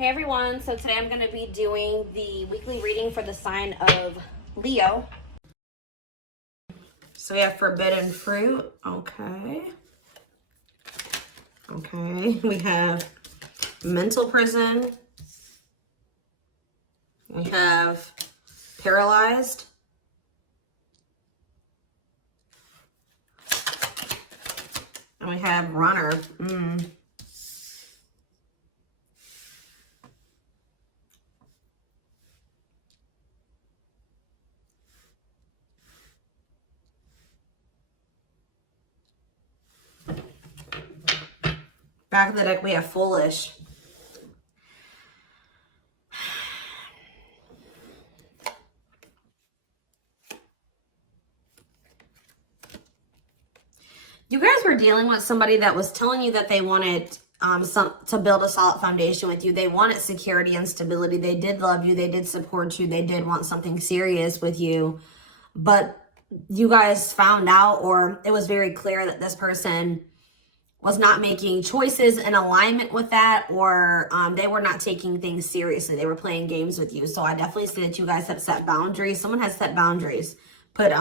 Hey everyone, so today I'm going to be doing the weekly reading for the sign of Leo. So we have forbidden fruit. Okay. We have mental prison. We have paralyzed. And we have runner. Back of the deck, we have foolish. You guys were dealing with somebody that was telling you that they wanted to build a solid foundation with you. They wanted security and stability. They did love you. They did support you. They did want something serious with you. But you guys found out, or it was very clear that this person was not making choices in alignment with that, or they were not taking things seriously. They were playing games with you. So I definitely see that you guys have set boundaries. Someone has set boundaries. But,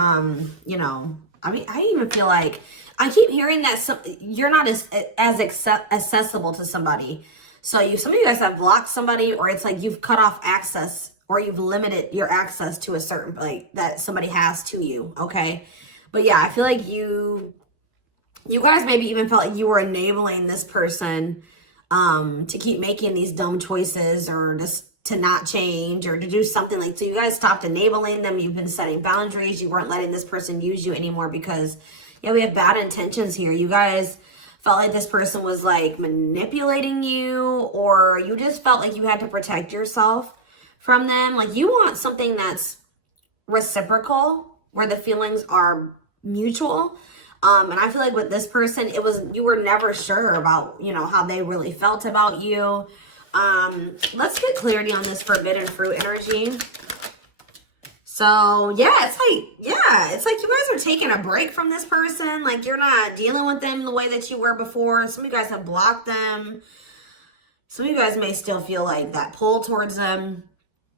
you know, I mean, I even feel like I keep hearing that you're not as accessible to somebody. So some of you guys have blocked somebody, or it's like you've cut off access, or you've limited your access to a certain, like, that somebody has to you, okay? But yeah, I feel like you guys maybe even felt like you were enabling this person to keep making these dumb choices, or just to not change, or to do something like, so you guys stopped enabling them. You've been setting boundaries. You weren't letting this person use you anymore because, yeah, we have bad intentions here. You guys felt like this person was like manipulating you, or you just felt like you had to protect yourself from them. Like you want something that's reciprocal, where the feelings are mutual. And I feel like with this person, you were never sure about, you know, how they really felt about you. Let's get clarity on this forbidden fruit energy. So yeah, it's like you guys are taking a break from this person. Like you're not dealing with them the way that you were before. Some of you guys have blocked them. Some of you guys may still feel like that pull towards them,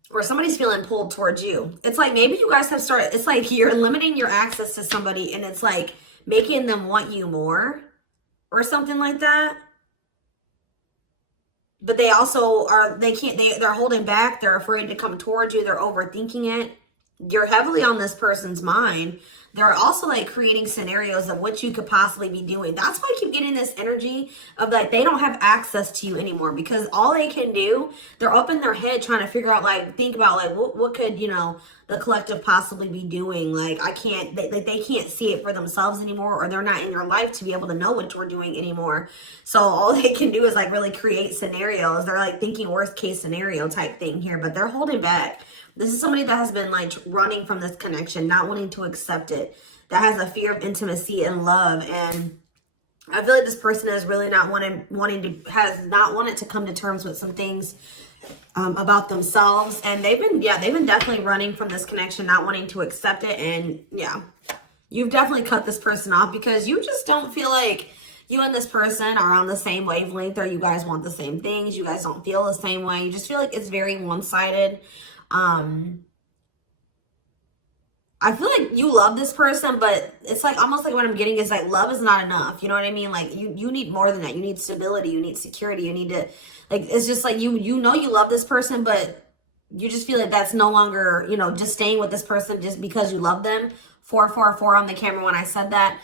or somebody's feeling pulled towards you. It's like maybe you guys have started, it's like you're limiting your access to somebody, and it's like making them want you more or something like that. But they also are, they're holding back. They're afraid to come towards you. They're overthinking it. You're heavily on this person's mind. They're also like creating scenarios of what you could possibly be doing. That's why I keep getting this energy of like they don't have access to you anymore, because all they can do, they're up in their head trying to figure out, like, think about like what could, you know, the collective possibly be doing. Like they can't see it for themselves anymore, or they're not in your life to be able to know what you're doing anymore. So all they can do is like really create scenarios. They're like thinking worst case scenario type thing here, but they're holding back. This is somebody that has been like running from this connection, not wanting to accept it, that has a fear of intimacy and love. And I feel like this person is really not has not wanted to come to terms with some things about themselves. And they've been definitely running from this connection, not wanting to accept it. And yeah, you've definitely cut this person off because you just don't feel like you and this person are on the same wavelength, or you guys want the same things. You guys don't feel the same way. You just feel like it's very one-sided. I feel like you love this person, but it's like almost like what I'm getting is like love is not enough. You know what I mean? Like you need more than that. You need stability. You need security. You need to, like, it's just like you know you love this person, but you just feel like that's no longer, you know, just staying with this person just because you love them. 444 on the camera when I said that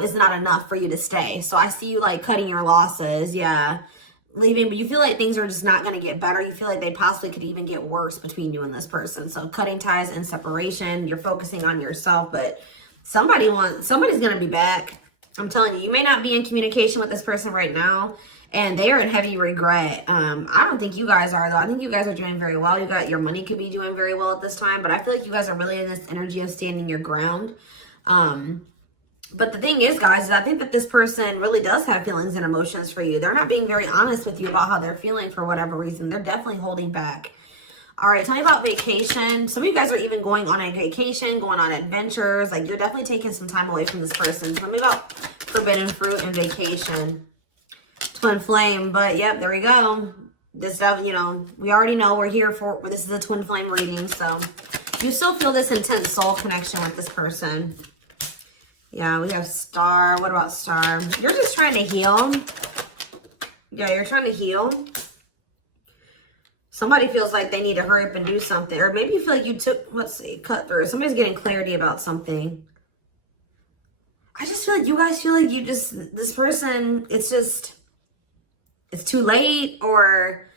is not enough for you to stay. So I see you like cutting your losses. Yeah. Leaving, but you feel like things are just not going to get better. You feel like they possibly could even get worse between you and this person. So cutting ties and separation, you're focusing on yourself, but somebody's going to be back. I'm telling you, you may not be in communication with this person right now, and they are in heavy regret. I don't think you guys are, though. I think you guys are doing very well. Your money could be doing very well at this time, but I feel like you guys are really in this energy of standing your ground. But the thing is, guys, is I think that this person really does have feelings and emotions for you. They're not being very honest with you about how they're feeling for whatever reason. They're definitely holding back. All right, tell me about vacation. Some of you guys are even going on a vacation, going on adventures. Like, you're definitely taking some time away from this person. Tell me about forbidden fruit and vacation. Twin flame, but yep, there we go. This stuff, you know, we already know we're here for, this is a twin flame reading, so you still feel this intense soul connection with this person. Yeah, we have Star. What about Star? You're just trying to heal. Yeah, you're trying to heal. Somebody feels like they need to hurry up and do something. Or maybe you feel like you took, let's see, cut through. Somebody's getting clarity about something. I just feel like you guys feel like you just, this person, it's just, it's too late, or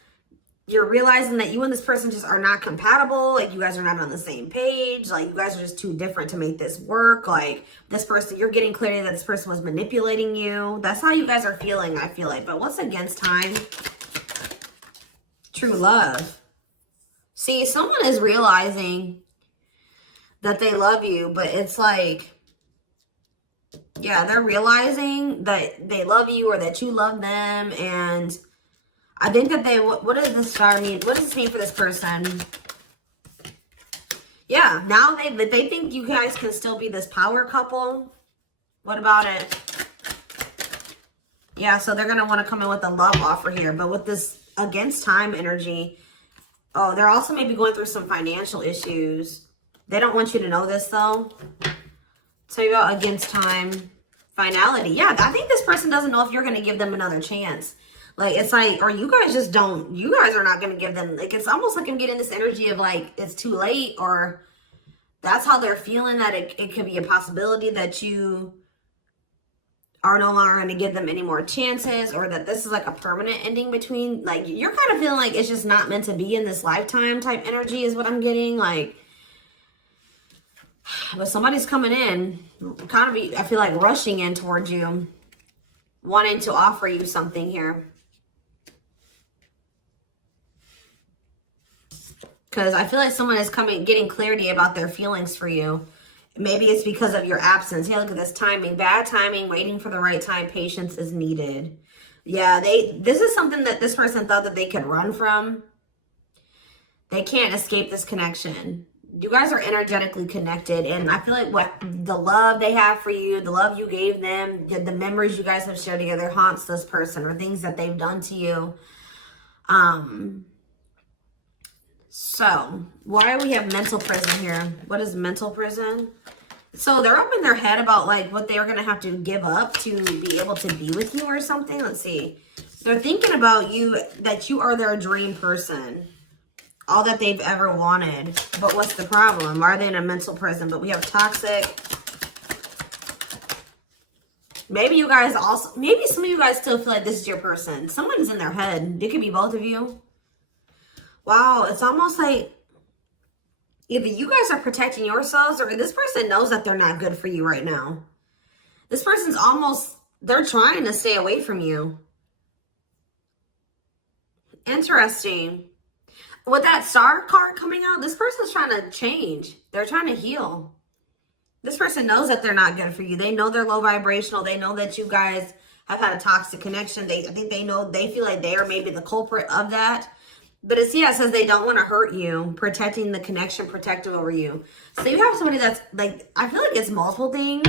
you're realizing that you and this person just are not compatible. Like, you guys are not on the same page. Like, you guys are just too different to make this work. Like, this person, you're getting clarity that this person was manipulating you. That's how you guys are feeling, I feel like. But what's against time? True love. See, someone is realizing that they love you, but it's like, yeah, they're realizing that they love you or that you love them. And I think that they, what does this star mean? What does this mean for this person? Yeah, now they think you guys can still be this power couple. What about it? Yeah, so they're going to want to come in with a love offer here. But with this against time energy, oh, they're also maybe going through some financial issues. They don't want you to know this, though. Tell you about against time, finality. Yeah, I think this person doesn't know if you're going to give them another chance. Like, it's like, or you guys just don't, you guys are not going to give them, like, it's almost like I'm getting this energy of like, it's too late, or that's how they're feeling, that it could be a possibility that you are no longer going to give them any more chances, or that this is like a permanent ending between, like, you're kind of feeling like it's just not meant to be in this lifetime type energy is what I'm getting. Like, but somebody's coming in, kind of, I feel like rushing in towards you, wanting to offer you something here. Because I feel like someone is getting clarity about their feelings for you. Maybe it's because of your absence. Yeah, look at this timing. Bad timing, waiting for the right time. Patience is needed. Yeah, this is something that this person thought that they could run from. They can't escape this connection. You guys are energetically connected. And I feel like what the love they have for you, the love you gave them, the memories you guys have shared together haunts this person, or things that they've done to you. So, why do we have mental prison here? What is mental prison? So, they're up in their head about, like, what they're going to have to give up to be able to be with you or something. Let's see. They're thinking about you, that you are their dream person. All that they've ever wanted. But what's the problem? Why are they in a mental prison? But we have toxic. Maybe you guys also, maybe some of you guys still feel like this is your person. Someone's in their head. It could be both of you. Wow, it's almost like either you guys are protecting yourselves, or this person knows that they're not good for you right now. This person's almost, they're trying to stay away from you. Interesting. With that star card coming out, this person's trying to change. They're trying to heal. This person knows that they're not good for you. They know they're low vibrational. They know that you guys have had a toxic connection. I think they know, they feel like they are maybe the culprit of that. But it's, yeah, it says they don't want to hurt you, protecting the connection, protective over you. So you have somebody that's like, I feel like it's multiple things.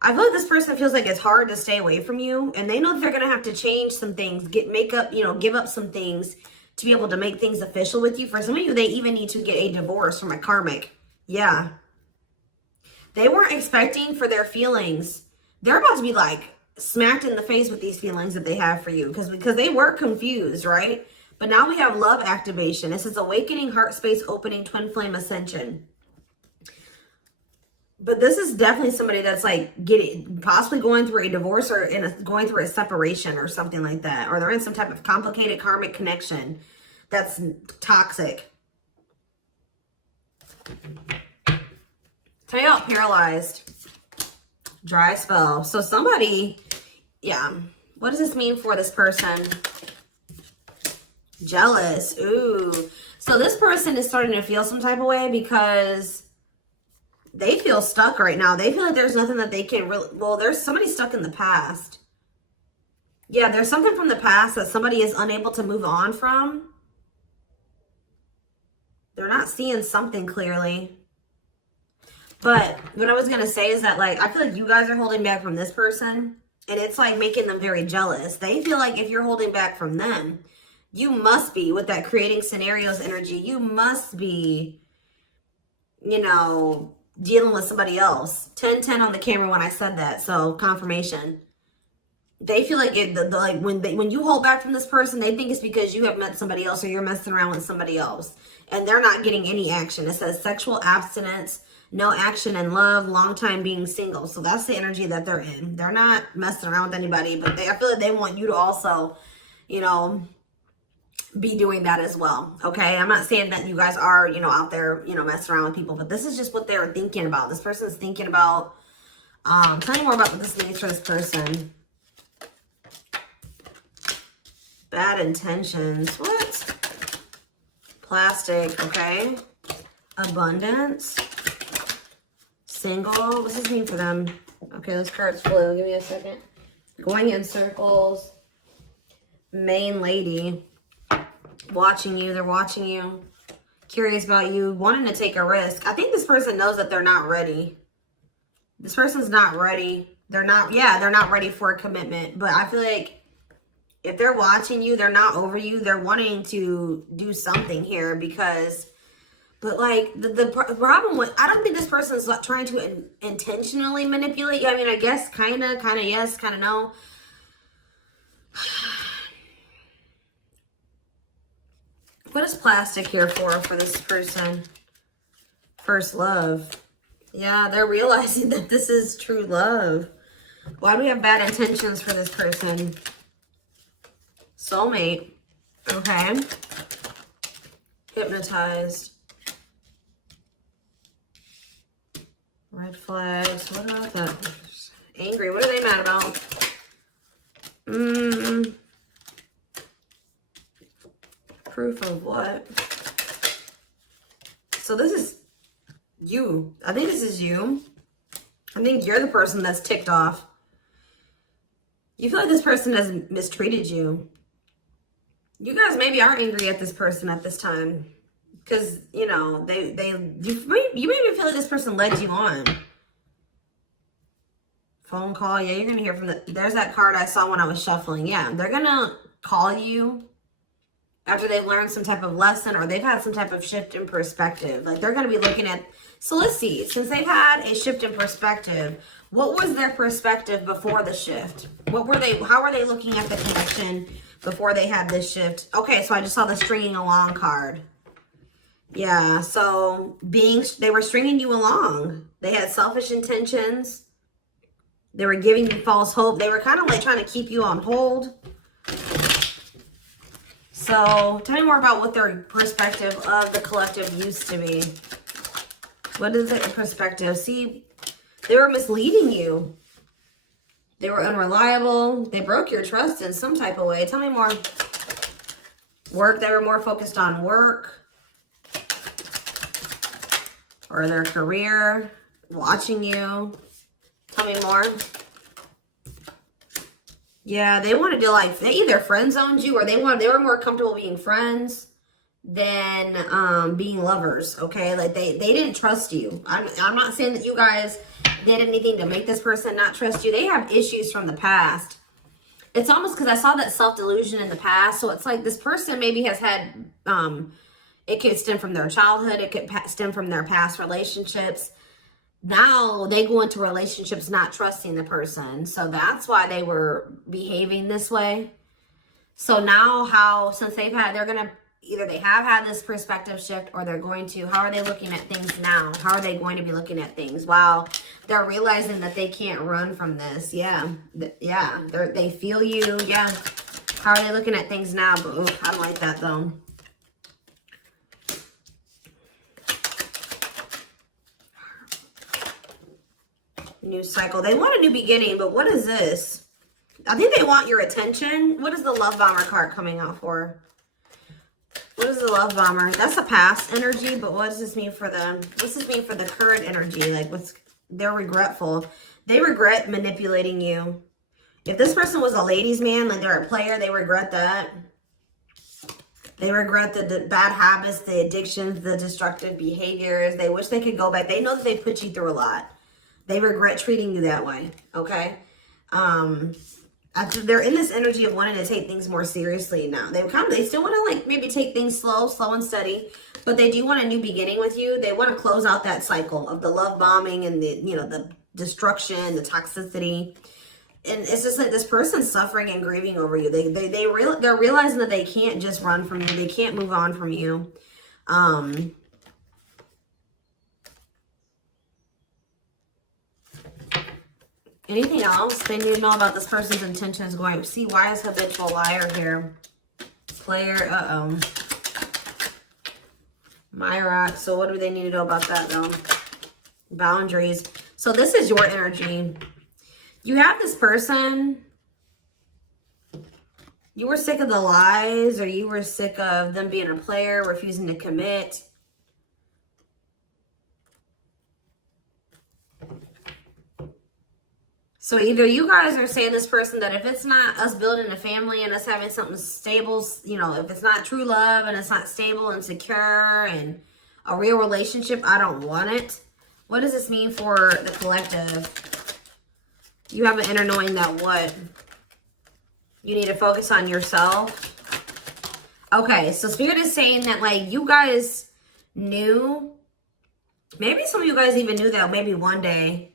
I feel like this person feels like it's hard to stay away from you, and they know that they're going to have to change some things, give up some things to be able to make things official with you. For some of you, they even need to get a divorce from a karmic. Yeah. They weren't expecting for their feelings. They're about to be like smacked in the face with these feelings that they have for you, because they were confused, right? But now we have love activation. This is awakening, heart space opening, twin flame ascension. But this is definitely somebody that's like possibly going through a divorce, or going through a separation or something like that. Or they're in some type of complicated karmic connection that's toxic. Tell you about paralyzed. Dry spell. So somebody, yeah. What does this mean for this person? Jealous. Ooh. So this person is starting to feel some type of way because they feel stuck right now. They feel like there's nothing that they can really, well, there's somebody stuck in the past. Yeah, there's something from the past that somebody is unable to move on from. They're not seeing something clearly. But what I was going to say is that, like, I feel like you guys are holding back from this person, and it's like making them very jealous. They feel like if you're holding back from them, You must be, with that creating scenarios energy, you must be, you know, dealing with somebody else. 10-10 on the camera when I said that, so confirmation. They feel like like when you hold back from this person, they think it's because you have met somebody else or you're messing around with somebody else. And they're not getting any action. It says sexual abstinence, no action in love, long time being single. So that's the energy that they're in. They're not messing around with anybody, but I feel like they want you to also, you know, be doing that as well. Okay, I'm not saying that you guys are, you know, out there, you know, messing around with people, but this is just what they're thinking about. This person's thinking about. Tell me more about what this means for this person. Bad intentions. What? Plastic. Okay. Abundance. Single. What's this mean for them? Okay, this card's blue. Give me a second. Going in circles. Main lady. Watching you. They're watching you. Curious about you. Wanting to take a risk. I think this person knows that they're not ready. This person's not ready. They're not, yeah, they're not ready for a commitment. But I feel like if they're watching you, they're not over you. They're wanting to do something here because, but like the problem with, I don't think this person's trying to intentionally manipulate you. I mean, I guess kind of yes, kind of no. What is plastic here for this person? First love. Yeah, they're realizing that this is true love. Why do we have bad intentions for this person? Soulmate. Okay. Hypnotized. Red flags. What about that? Angry. What are they mad about? Proof of what? So this is you. I think this is you. I think you're the person that's ticked off. You feel like this person has mistreated you. You guys maybe are angry at this person at this time. Because, you know, you maybe feel like this person led you on. Phone call. Yeah, you're going to hear from there's that card I saw when I was shuffling. Yeah, they're going to call you after they've learned some type of lesson or they've had some type of shift in perspective. Like they're going to be looking at, so let's see, since they've had a shift in perspective, what was their perspective before the shift? How were they looking at the connection before they had this shift? Okay, so I just saw the stringing along card. Yeah, so they were stringing you along. They had selfish intentions. They were giving you false hope. They were kind of like trying to keep you on hold. So tell me more about what their perspective of the collective used to be. What is their perspective? See, they were misleading you. They were unreliable. They broke your trust in some type of way. Tell me more. Work. They were more focused on work or their career. Watching you. Tell me more. Yeah, they wanted to like, they either friend zoned you or they were more comfortable being friends than being lovers, okay? Like they didn't trust you. I'm not saying that you guys did anything to make this person not trust you. They have issues from the past. It's almost because I saw that self-delusion in the past. So it's like this person maybe has had, it could stem from their childhood. It could stem from their past relationships. Now they go into relationships not trusting the person. So that's why they were behaving this way. So now since they're going to, either they have had this perspective shift or they're going to, how are they looking at things now? How are they going to be looking at things? Wow. They're realizing that they can't run from this. Yeah. Yeah. They feel you. Yeah. How are they looking at things now? But I don't like that though. New cycle. They want a new beginning, but what is this? I think they want your attention. What is the love bomber card coming out for? What is the love bomber? That's a past energy, but what does this mean for them? What's this mean for the current energy? Like they're regretful. They regret manipulating you. If this person was a ladies' man, like they're a player, they regret that. They regret the bad habits, the addictions, the destructive behaviors. They wish they could go back. They know that they put you through a lot. They regret treating you that way, okay? I After they're in this energy of wanting to take things more seriously now. They still want to like maybe take things slow and steady, but they do want a new beginning with you. They want to close out that cycle of the love bombing and the, you know, the destruction, the toxicity. And it's just like this person's suffering and grieving over you. They're realizing that they can't just run from you. They can't move on from you. Anything else they need to know about this person's intentions going? See, why is habitual liar here? Player, Myra. So what do they need to know about that though? Boundaries. So this is your energy. You have this person. You were sick of the lies, or you were sick of them being a player, refusing to commit. So either you guys are saying this person that if it's not us building a family and us having something stable, you know, if it's not true love and it's not stable and secure and a real relationship, I don't want it. What does this mean for the collective? You have an inner knowing that what? You need to focus on yourself. Okay, so Spirit is saying that like you guys knew, maybe some of you guys even knew that maybe one day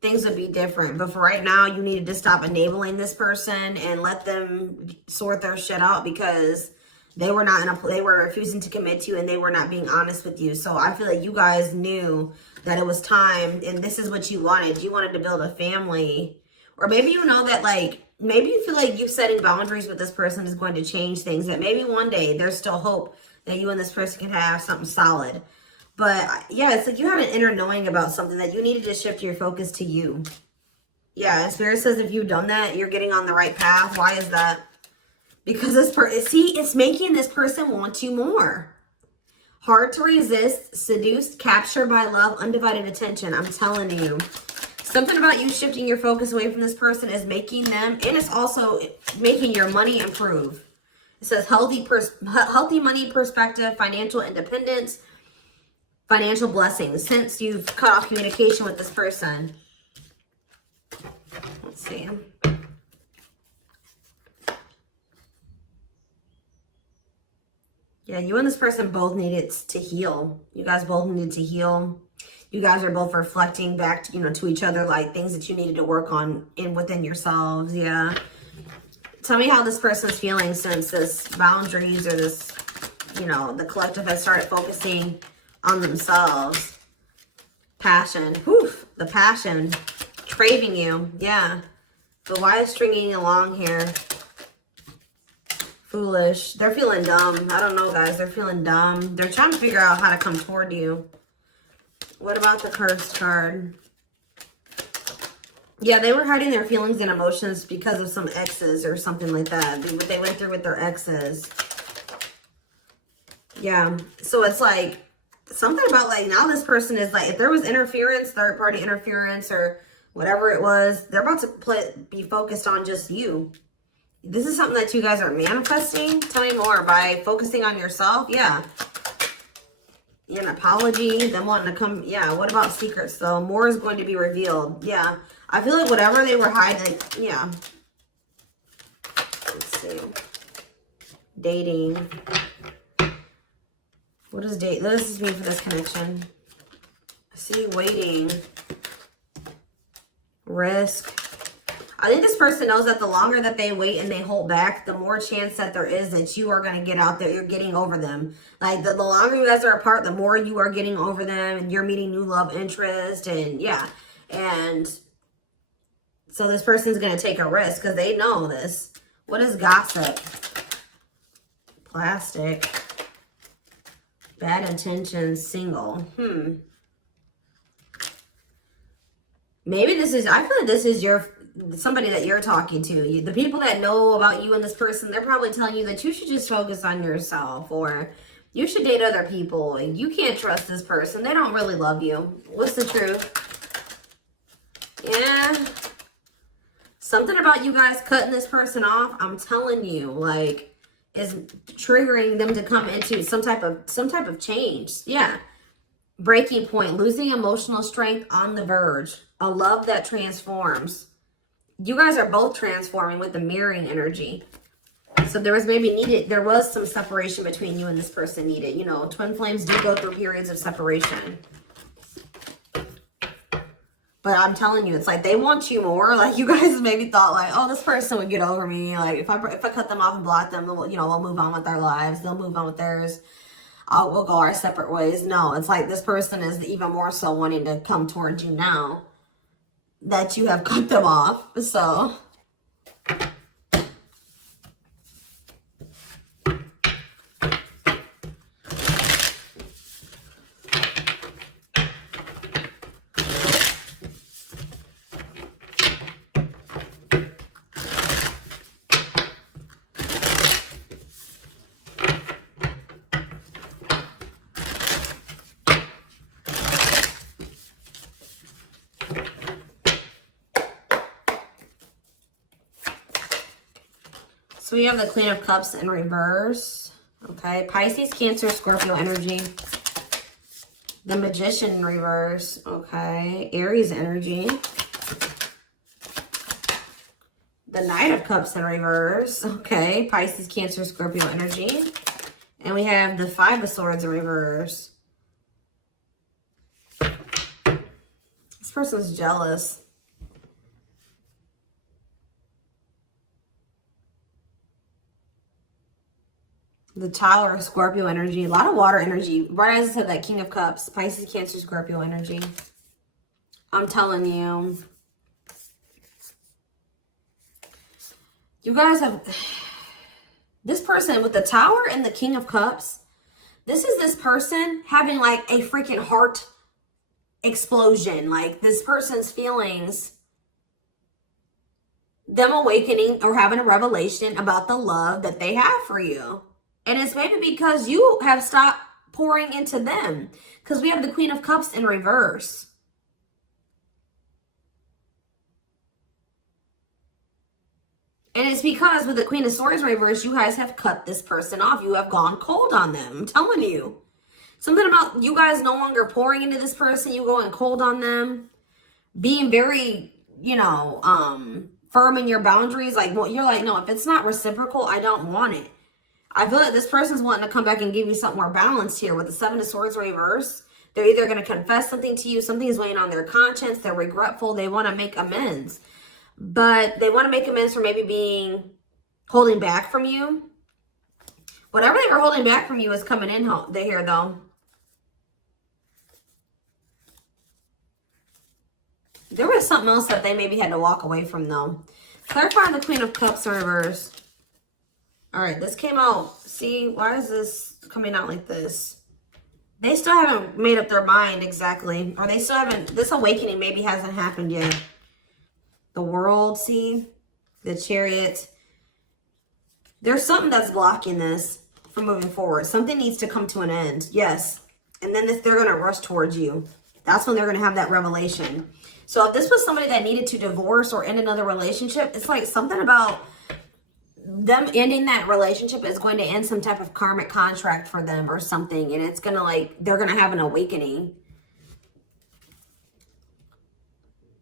things would be different. But for right now, you needed to stop enabling this person and let them sort their shit out because they were not they were refusing to commit to you and they were not being honest with you. So I feel like you guys knew that it was time and this is what you wanted. You wanted to build a family. Or maybe you know that like, maybe you feel like you setting boundaries with this person is going to change things. That maybe one day there's still hope that you and this person can have something solid. But yeah, it's like you had an inner knowing about something that you needed to shift your focus to you. Yeah, Spirit says if you've done that, you're getting on the right path. Why is that? Because this person, see, it's making this person want you more. Hard to resist, seduced, captured by love, undivided attention. I'm telling you. Something about you shifting your focus away from this person is making them, and it's also making your money improve. It says healthy money perspective, financial independence, financial blessings since you've cut off communication with this person. Let's see. Yeah, you and this person both needed to heal. You guys both needed to heal. You guys are both reflecting back to, you know, to each other, like things that you needed to work on within yourselves. Yeah. Tell me how this person's feeling since this boundaries or this, you know, the collective has started focusing on themselves. Passion. Whew, the passion. Craving you. Yeah. But why is stringing along here? Foolish. They're feeling dumb. I don't know, guys. They're feeling dumb. They're trying to figure out how to come toward you. What about the cursed card? Yeah, they were hiding their feelings and emotions because of some exes or something like that. They went through with their exes. Yeah. So it's like something about like now this person is like, if there was interference, third party interference or whatever it was, they're about to be focused on just you. This is something that you guys are manifesting. Tell me more. By focusing on yourself. Yeah. An apology, them wanting to come. Yeah, what about secrets though? More is going to be revealed. Yeah, I feel like whatever they were hiding, yeah. Let's see. Dating. What does date? What does this mean for this connection? I see waiting. Risk. I think this person knows that the longer that they wait and they hold back, the more chance that there is that you are going to get out there. You're getting over them. Like the longer you guys are apart, the more you are getting over them and you're meeting new love interest. And yeah. And so this person's going to take a risk because they know this. What is gossip? Plastic. Bad intentions. Single. Maybe this is, I feel like this is somebody that you're talking to. The people that know about you and this person, they're probably telling you that you should just focus on yourself or you should date other people. You can't trust this person. They don't really love you. What's the truth? Yeah. Something about you guys cutting this person off, I'm telling you, like, is triggering them to come into some type of change. Yeah. Breaking point, losing emotional strength on the verge, a love that transforms. You guys are both transforming with the mirroring energy. So there was there was some separation between you and this person needed. You know, twin flames do go through periods of separation. But I'm telling you, it's like they want you more. Like you guys maybe thought like, oh, this person would get over me. Like if I cut them off and block them, you know, we'll move on with our lives. They'll move on with theirs. We'll go our separate ways. No, it's like this person is even more so wanting to come towards you now that you have cut them off. So So we have the Queen of Cups in reverse. Okay. Pisces, Cancer, Scorpio energy. The Magician in reverse. Okay. Aries energy. The Knight of Cups in reverse. Okay. Pisces, Cancer, Scorpio energy. And we have the Five of Swords in reverse. This person's jealous. The Tower of Scorpio energy. A lot of water energy. Right as I said, that King of Cups. Pisces, Cancer, Scorpio energy. I'm telling you. You guys have... This person with the Tower and the King of Cups. This is this person having like a freaking heart explosion. Like this person's feelings. Them awakening or having a revelation about the love that they have for you. And it's maybe because you have stopped pouring into them. Because we have the Queen of Cups in reverse. And it's because with the Queen of Swords in reverse, you guys have cut this person off. You have gone cold on them. I'm telling you. Something about you guys no longer pouring into this person. You going cold on them. Being very, you know, firm in your boundaries. Like, well, you're like, no, if it's not reciprocal, I don't want it. I feel like this person's wanting to come back and give you something more balanced here with the Seven of Swords reverse. They're either going to confess something to you, something is weighing on their conscience, they're regretful, they want to make amends. But they want to make amends for maybe holding back from you. Whatever they were holding back from you is coming in here though. There was something else that they maybe had to walk away from though. Clarifying the Queen of Cups in reverse. All right, this came out. See, why is this coming out like this? They still haven't made up their mind exactly. Or they still haven't, this awakening maybe hasn't happened yet. The World, see? The Chariot. There's something that's blocking this from moving forward. Something needs to come to an end. Yes. And then they're going to rush towards you. That's when they're going to have that revelation. So if this was somebody that needed to divorce or end another relationship, it's like something about them ending that relationship is going to end some type of karmic contract for them or something. And it's going to like, they're going to have an awakening.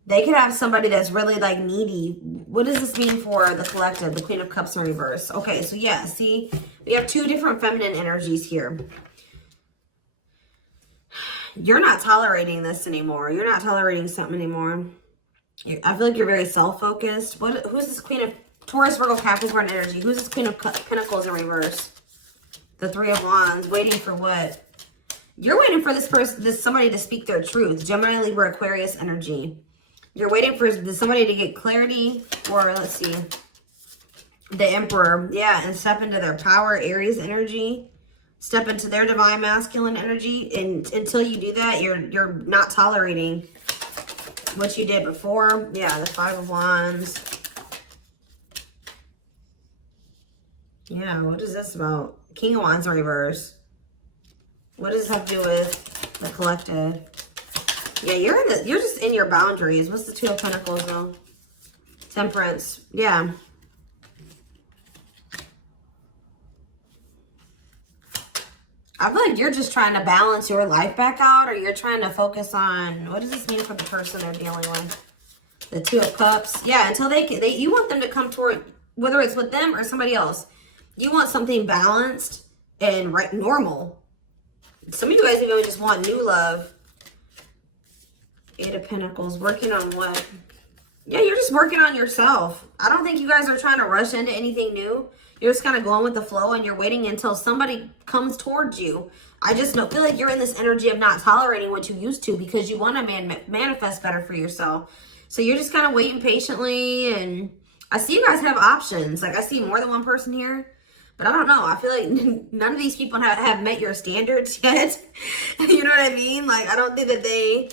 They could have somebody that's really like needy. What does this mean for the collective? The Queen of Cups in reverse. Okay, so yeah, see, we have two different feminine energies here. You're not tolerating this anymore. You're not tolerating something anymore. I feel like you're very self-focused. Who's this Queen of Taurus, Virgo, Capricorn energy? Who's this Queen of Pentacles in reverse? The Three of Wands. Waiting for what? You're waiting for somebody to speak their truth. Gemini, Libra, Aquarius energy. You're waiting for somebody to get clarity, or let's see, the Emperor. Yeah, and step into their power, Aries energy. Step into their divine masculine energy. And until you do that, you're not tolerating what you did before. Yeah, the Five of Wands. Yeah, what is this about? King of Wands in reverse. What does this have to do with the collective? Yeah, you're just in your boundaries. What's the Two of Pentacles though? Temperance. Yeah. I feel like you're just trying to balance your life back out, or you're trying to focus on, what does this mean for the person they're dealing with? The Two of Cups. Yeah, until you want them to come toward, whether it's with them or somebody else. You want something balanced and normal. Some of you guys even just want new love. Eight of Pentacles. Working on what? Yeah, you're just working on yourself. I don't think you guys are trying to rush into anything new. You're just kind of going with the flow and you're waiting until somebody comes towards you. I just feel like you're in this energy of not tolerating what you used to because you want to manifest better for yourself. So you're just kind of waiting patiently. And I see you guys have options. Like I see more than one person here. But I don't know. I feel like none of these people have met your standards yet. You know what I mean? Like I don't think that they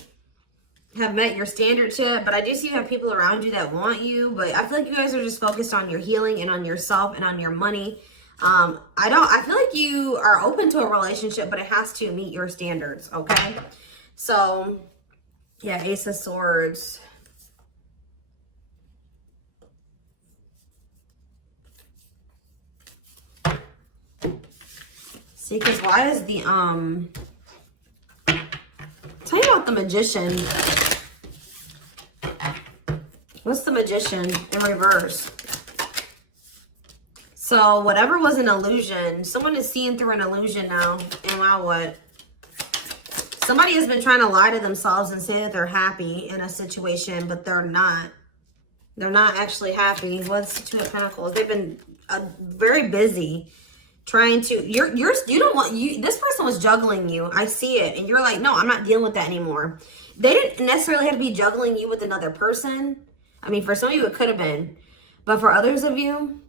have met your standards yet, but I do see you have people around you that want you, but I feel like you guys are just focused on your healing and on yourself and on your money. I feel like you are open to a relationship, but it has to meet your standards, okay? So, yeah, Ace of Swords. See, because why is the, tell me about the Magician. What's the Magician in reverse? So whatever was an illusion, someone is seeing through an illusion now. And now what? Somebody has been trying to lie to themselves and say that they're happy in a situation, but they're not. They're not actually happy. What's the Two of Pentacles? They've been very busy trying to, this person was juggling you. I see it. And you're like, no, I'm not dealing with that anymore. They didn't necessarily have to be juggling you with another person. I mean, for some of you, it could have been. But for others of you,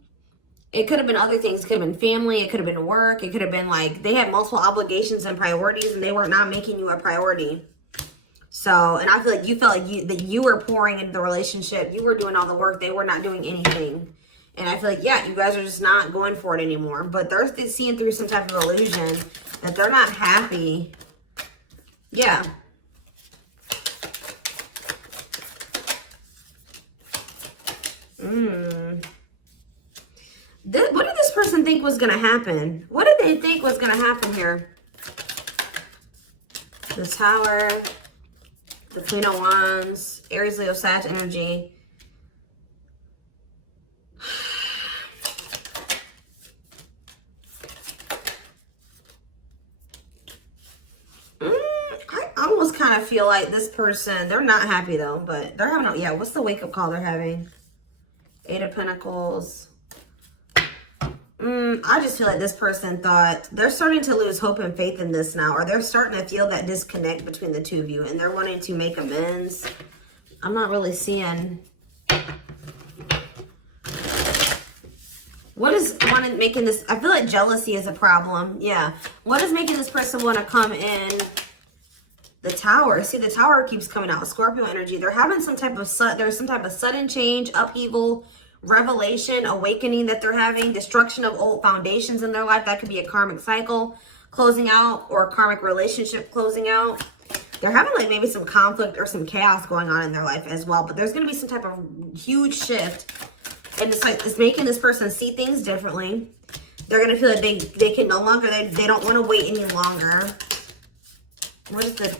it could have been other things. It could have been family. It could have been work. It could have been like they had multiple obligations and priorities and they were not making you a priority. So, and I feel like you felt like that you were pouring into the relationship. You were doing all the work. They were not doing anything. And I feel like, yeah, you guys are just not going for it anymore. But they're seeing through some type of illusion that they're not happy. Yeah. What did this person think was going to happen? What did they think was going to happen here? The Tower, the Queen of Wands, Aries, Leo, Sag energy. I almost kind of feel like this person, they're not happy though, but they're having, yeah, what's the wake-up call they're having? Eight of Pentacles. I just feel like this person thought they're starting to lose hope and faith in this now, or they're starting to feel that disconnect between the two of you and they're wanting to make amends. I'm not really seeing what is making this. I feel like jealousy is a problem. Yeah. What is making this person want to come in? The Tower. See, the Tower keeps coming out. Scorpio energy. They're having some type of there's some type of sudden change, upheaval, revelation, awakening that they're having, destruction of old foundations in their life. That could be a karmic cycle closing out or a karmic relationship closing out. They're having like maybe some conflict or some chaos going on in their life as well. But there's going to be some type of huge shift. And it's like, it's making this person see things differently. They're going to feel like they can no longer, they don't want to wait any longer. What is the,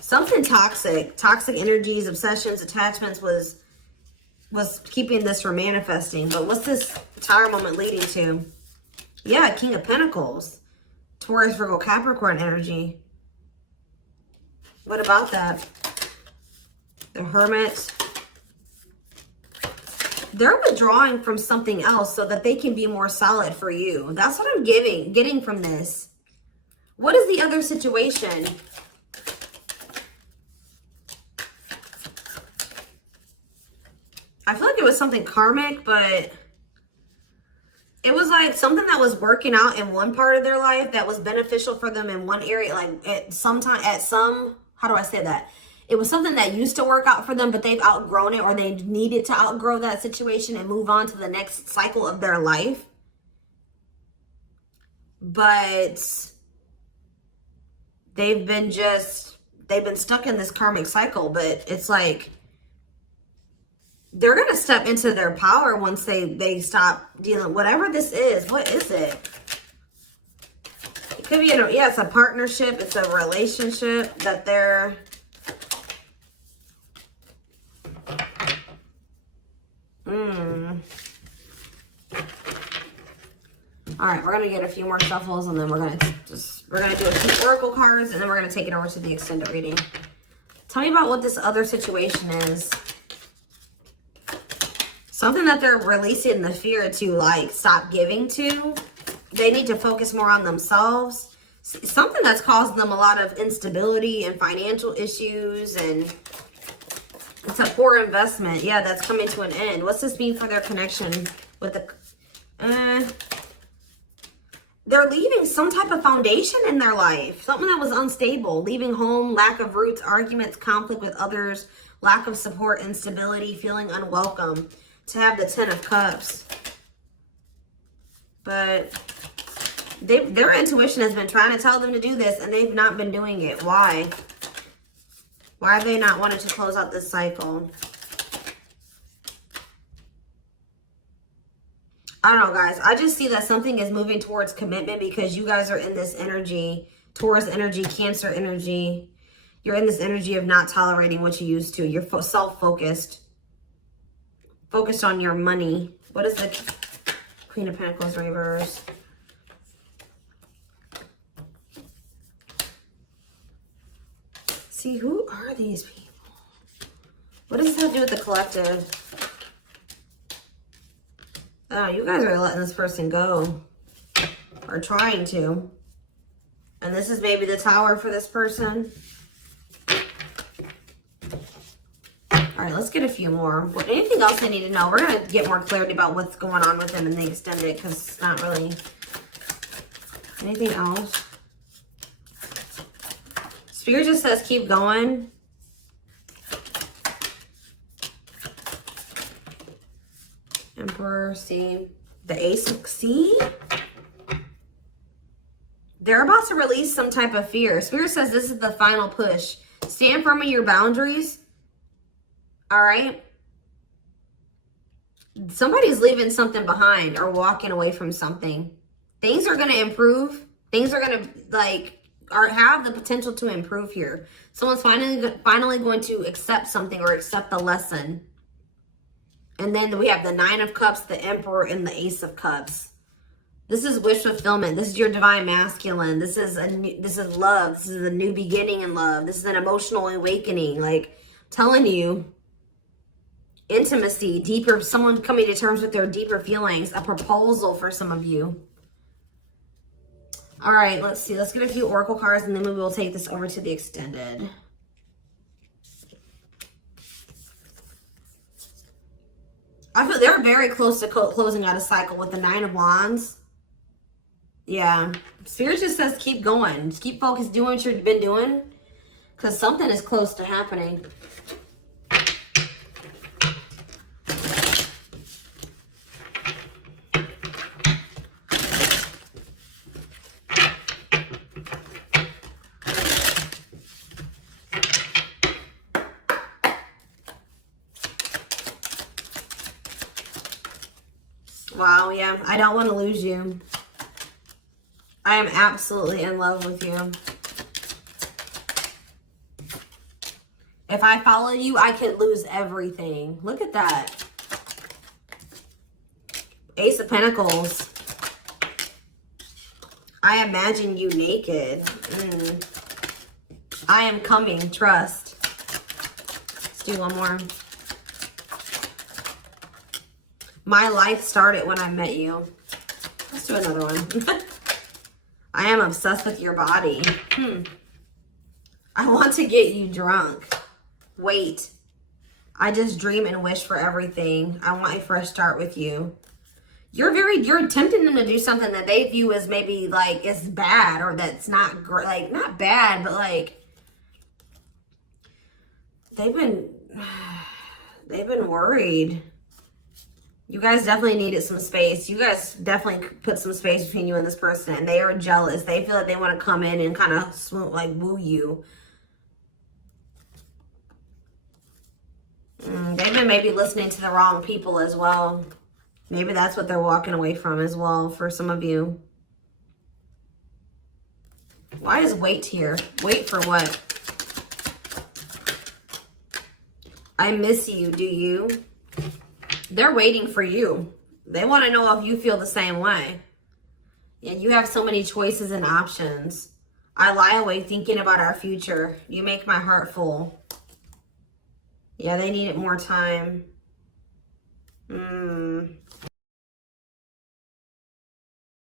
something toxic energies, obsessions, attachments was keeping this from manifesting. But what's this Tower moment leading to? Yeah, King of Pentacles. Taurus, Virgo, Capricorn energy. What about that? The Hermit. They're withdrawing from something else so that they can be more solid for you. That's what I'm getting from this. What is the other situation? I feel like it was something karmic, but it was like something that was working out in one part of their life that was beneficial for them in one area. Like how do I say that? It was something that used to work out for them, but they've outgrown it, or they needed to outgrow that situation and move on to the next cycle of their life. But they've been stuck in this karmic cycle. But it's like they're going to step into their power once they stop dealing, whatever this is. What is it? It could be, yeah, it's a partnership. It's a relationship that they're, All right, we're gonna get a few more shuffles, and then we're gonna do a few oracle cards, and then we're gonna take it over to the extended reading. Tell me about what this other situation is. Something that they're releasing the fear to, like, stop giving to. They need to focus more on themselves. Something that's causing them a lot of instability and financial issues, and it's a poor investment. Yeah, that's coming to an end. What's this mean for their connection with the... They're leaving some type of foundation in their life. Something that was unstable. Leaving home, lack of roots, arguments, conflict with others, lack of support, instability, feeling unwelcome. To have the 10 of Cups. But their intuition has been trying to tell them to do this, and they've not been doing it. Why? Why have they not wanted to close out this cycle? I don't know, guys. I just see that something is moving towards commitment because you guys are in this energy, Taurus energy, Cancer energy. You're in this energy of not tolerating what you used to. You're self-focused. Focused on your money. What is the Queen of Pentacles reverse? See, who are these people? What does this have to do with the collective? Oh, you guys are letting this person go. Or trying to. And this is maybe the Tower for this person. All right, let's get a few more. Anything else I need to know? We're going to get more clarity about what's going on with them in the extended because it's not really anything else. Spirit just says keep going. Emperor, see? The Ace of... See? They're about to release some type of fear. Spirit says this is the final push. Stand firm in your boundaries. All right. Somebody's leaving something behind or walking away from something. Things are going to improve. Things are going to have the potential to improve here. Someone's finally going to accept something or accept the lesson. And then we have the 9 of Cups, the Emperor, and the Ace of Cups. This is wish fulfillment. This is your divine masculine. This is love. This is a new beginning in love. This is an emotional awakening. Like, telling you, intimacy, deeper, someone coming to terms with their deeper feelings, a proposal for some of you. All right, let's see. Let's get a few oracle cards, and then we will take this over to the extended. I feel they're very close to closing out a cycle with the 9 of Wands. Yeah. Spirit just says keep going. Just keep focused, doing what you've been doing, because something is close to happening. Wow, yeah. I don't want to lose you. I am absolutely in love with you. If I follow you, I could lose everything. Look at that. Ace of Pentacles. I imagine you naked. I am coming. Trust. Let's do one more. My life started when I met you. Let's do another one. I am obsessed with your body. I want to get you drunk. Wait. I just dream and wish for everything. I want a fresh start with you. You're tempting them to do something that they view as maybe like it's bad, or that's not great. Like, not bad, but like they've been worried. You guys definitely needed some space. You guys definitely put some space between you and this person, and they are jealous. They feel like they want to come in and kind of swoon, like woo you. They've been maybe listening to the wrong people as well. Maybe that's what they're walking away from as well for some of you. Why is wait here? Wait for what? I miss you, do you? They're waiting for you. They want to know if you feel the same way. Yeah, you have so many choices and options. I lie awake thinking about our future. You make my heart full. Yeah, they needed more time.